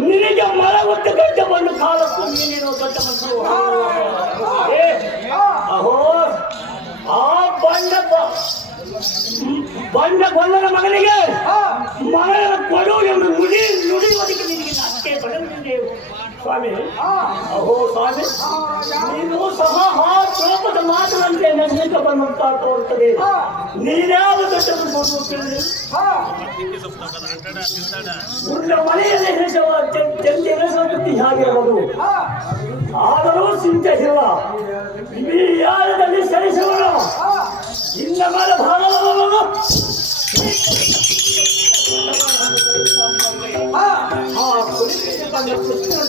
ನಿನಗೆ ಮರ ಒಟ್ಟು ಗಡ್ಡ ಬಂದು ಕಾಲಕ್ಕೂ ನೀನೇನೋ ದೊಡ್ಡ ಮನಸ್ಸು. ಅಹೋ ಆ ಬಂಡನ ಮಗನಿಗೆ ಮಗನ ಕೊಡು ಎಂದು ನುಡಿಯುವುದಕ್ಕೆ ನಿನಗೆ ಅಷ್ಟೇ ಬಡವನಿಗೆ ಸ್ವಾಮಿ. ಅಹೋ ಸ್ವಾಮಿ, ನೀನು ಸಹ ಆ ಕೋಪದ ಮಾತುವಂತೆ ನನ್ನಿಂದ ಬಂದಂತ ತೋರುತ್ತದೆ. ನೀನ್ಯಾವ ದೊಡ್ಡ ಮನೆಯಲ್ಲಿ ಚಂಚೆ ಹಾಗಿರಬಹುದು. ಆದರೂ ಚಿಂತೆ ಇಲ್ಲ. ಈ ಯಾರದಲ್ಲಿ ಸರಿಸುವನು ಇನ್ನ ಮೇಲೆ ಭಾಗವನ್ನು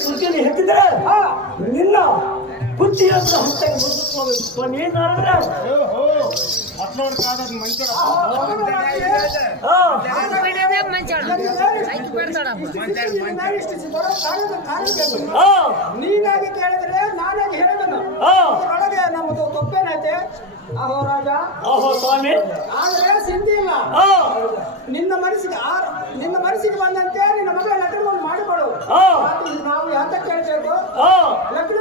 ಸುದ್ದಿಯನ್ನು ಹೆಚ್ಚಿದರೆ ನಿನ್ನ ಬುದ್ಧಿಯನ್ನು ಹಂತಕ್ಕೆ ಸ್ವಾಮಿ. ಏನಾದ್ರೆ ನೀನಾಗಿ ಕೇಳಿದ್ರೆ ನಾನಾಗಿ ಹೇಳಿದನು. ಒಳಗೆ ನಮ್ಮದು ತಪ್ಪೇನೈತೆ. ಅಹೋ ರಾಜ, ಅಹೋ ಸ್ವಾಮಿ. ಆದ್ರೆ ಸಿಂಧಿ ಇಲ್ಲ. ನಿನ್ನ ಮನಸ್ಸಿಗೆ ಬಂದಂತೆ ನಿನ್ನ ಮಗಳ ಲಗ್ನವನ್ನು ಮಾಡಿಕೊಡು. ನಾವು ಯಾತ ಕೇಳ್ಬೇಕು? ಲಗ್ನ